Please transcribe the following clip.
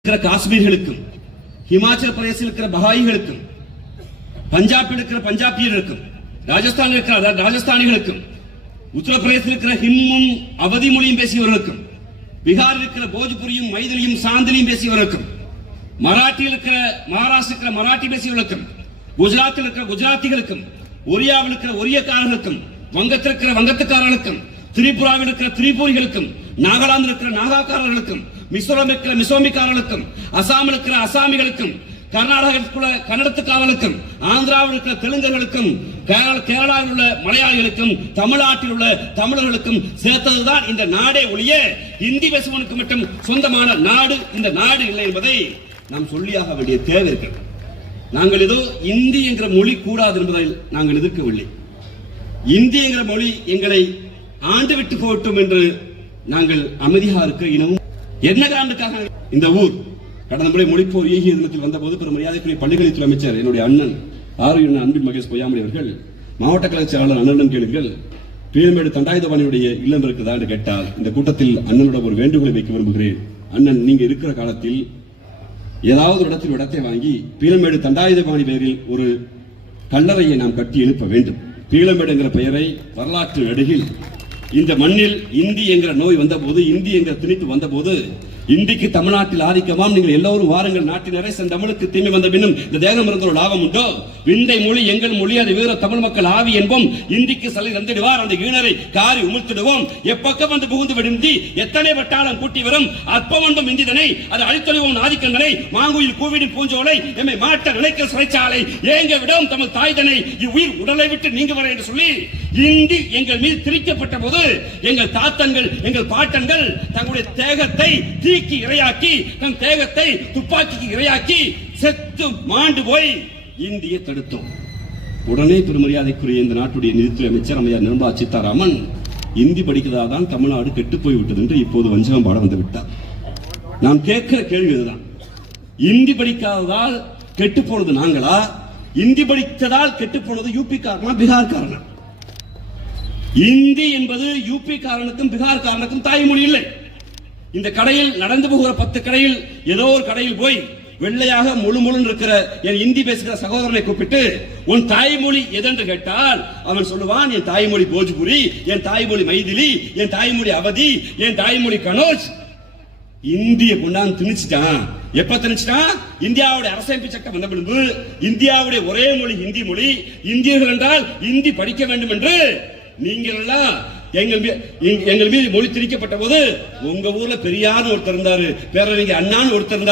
இருக்கிற காஷ்மீர்களுக்கும் ஹிமாச்சல பிரதேசத்தில் இருக்கிற பகாயிகளுக்கும் பஞ்சாப் இருக்கிற பஞ்சாபியர்களுக்கும் ராஜஸ்தான் இருக்கிற ராஜஸ்தானிகளுக்கும் உத்தரப்பிரதேசத்தில் இருக்கிற ஹிம்மும் அவதி மொழியும் பேசியவர்களுக்கும் பீகார் இருக்கிற போஜ்புரியும் மைதிலியும் சாந்திலியும் பேசியவர்களுக்கும் மராட்டியில் இருக்கிற மகாராஷ்டிர இருக்கிற மராட்டி பேசியவர்களுக்கும் குஜராத்தில் இருக்கிற குஜராத்திகளுக்கும் ஒரியாவில் இருக்கிற ஒரியக்காரர்களுக்கும் வங்கத்தில் இருக்கிற வங்கத்துக்காரர்களுக்கும் திரிபுராவில் இருக்கிற திரிபுரிகளுக்கும் நாகாலாந்து இருக்கிற நாகாக்காரர்களுக்கும் மிசோரம் இருக்கிற மிசோமிக்காரர்களுக்கும் அசாமில் இருக்கிற அசாமிகளுக்கும் கர்நாடகத்துக்குள்ள கன்னடத்துக்காரர்களுக்கும் ஆந்திராவில் இருக்கிற தெலுங்கர்களுக்கும் கேரள- கேரளாவில் உள்ள மலையாளிகளுக்கும் தமிழ்நாட்டில் உள்ள தமிழர்களுக்கும் சேர்த்ததுதான் இந்த நாடே ஒழிய இந்தி பேசுவனுக்கு மட்டும் சொந்தமான நாடு இந்த நாடு இல்லை என்பதை நாம் சொல்லியாக வேண்டிய தேவை இருக்கிறது. நாங்கள் ஏதோ இந்தி என்கிற மொழி கூடாது என்பதை நாங்கள் எதிர்க்கவில்லை. இந்தி என்கிற மொழி எங்களை ஆண்டு விட்டு போகட்டும் என்று நாங்கள் அமைதியாக இருக்க இனமும் என்ன காரணத்துக்காக இந்த ஊர் கடந்த முறை மொழிப்போர் ஈகிய தினத்தில் வந்தபோது பெரும் மரியாதைக்குரிய பள்ளிக்கல்வித்துறை அமைச்சர் என்னுடைய அண்ணன் ஆரோக்கிய அன்பின் மகேஷ் பொய்யாமொழி அவர்கள் மாவட்ட கழக செயலாளர் அண்ணனிடம் கேளுங்கள். பீரமேடு தண்டாயுதபாணியுடைய இல்லம் இருக்குதா என்று கேட்டால் இந்த கூட்டத்தில் அண்ணனோட ஒரு வேண்டுகோளை வைக்க விரும்புகிறேன். அண்ணன் நீங்க இருக்கிற காலத்தில் ஏதாவது ஒரு இடத்தில் இடத்தை வாங்கி பீலமேடு தண்டாயுதபாணி பெயரில் ஒரு கல்லறையை நாம் கட்டி எழுப்ப வேண்டும். பீலமேடு பெயரை வரலாற்று நடுகில் இந்த மண்ணில் இந்தி என்கிற நோய் வந்தபோது இந்தி என்கிற திணிப்பு வந்தபோது இந்திக்கு தமிழ்நாட்டில் ஆதிக்கமாம். நீங்கள் எல்லோரும் வாருங்கள் நாட்டினரை சென் தமிழுக்கு தீமை வந்த பின்னும் இந்த தேகம் இருந்த ஒரு லாபம் உண்டோ? விந்தை மொழி எங்கள் மொழி அது வீர தமிழ் மக்கள் ஆவி என்போம். இந்திக்கு சலை தந்திடுவார் அந்த ஈழரை காரி உமிழ்த்திடுவோம். எப்பக்கம் வந்து புகுந்து விடுந்தி எத்தனை வட்டாளம் கூட்டி வரும்? அற்பமண்டும் இந்திதனை அது அழித்தொழிவோம் ஆதிக்கங்களை மாங்குயில் கூவிடும் பூஞ்சோலை எம்மை மாட்ட நினைக்க சிறைச்சாலை ஏங்க விடும் தமது தாய்தனை இவ்வுயிர் உடலை விட்டு நீங்க வர என்று சொல்லி இந்தி எங்கள் மீது திரிக்கப்பட்ட போது எங்கள் தாத்தங்கள் எங்கள் பாட்டங்கள் தங்களுடைய தேகத்தை தீக்கு இரையாக்கி தன் தேகத்தை துப்பாக்கிக்கு இரையாக்கி செத்து மாண்டு போய் இந்தியை தடுத்தோம். உடனே பெருமரியாதைக்குரிய இந்த நாட்டுடைய நிதித்துறை அமைச்சர் அமையார் நிர்மலா சீதாராமன் இந்தி படிக்கிறதாதான் தமிழ்நாடு கெட்டு போய் விட்டது என்று இப்போது வஞ்சகம் பாட வந்து விட்டார். நாம் கேட்கிற கேள்வி இதுதான். இந்தி படிக்காததால் கெட்டு போனது நாங்களா? இந்தி படித்ததால் கெட்டு போனது யூபி காரணம் பீகார் காரணம் இந்தி என்பது யூபி காரனுக்கும் பீகார் காரனுக்கும் தாய்மொழி இல்லை. இந்த கடையில் நடந்து போகிற பத்து கடையில் ஏதோ ஒரு கடையில் போய் வெள்ளையாக முழு முழு இருக்கிற என் இந்தி பேசுகிற சகோதரனை கூப்பிட்டு உன் தாய்மொழி எதென்று கேட்டால்? அவன் சொல்லுவான் என் தாய்மொழி போஜ்புரி என் தாய்மொழி மைதிலி என் தாய்மொழி அவதி என் தாய்மொழி கனோஜ். இந்திய கொண்டாந்து திணிச்சிட்டான். எப்ப திணிச்சிட்டான்? இந்தியாவுடைய அரசமைப்பு சட்டம் வந்த பின்பு இந்தியாவுடைய ஒரே மொழி ஹிந்தி மொழி. இந்தியர்கள் என்றால் இந்தி படிக்க வேண்டும் என்று நீங்கள் எங்கள் எங்கள் மீது மொழி திணிக்கப்பட்ட போது உங்க ஊர்ல பெரியார்னு ஒருத்தர் இருந்தாரு பேரறிஞர் அண்ணான்னு ஒருத்தர் இருந்தாரு.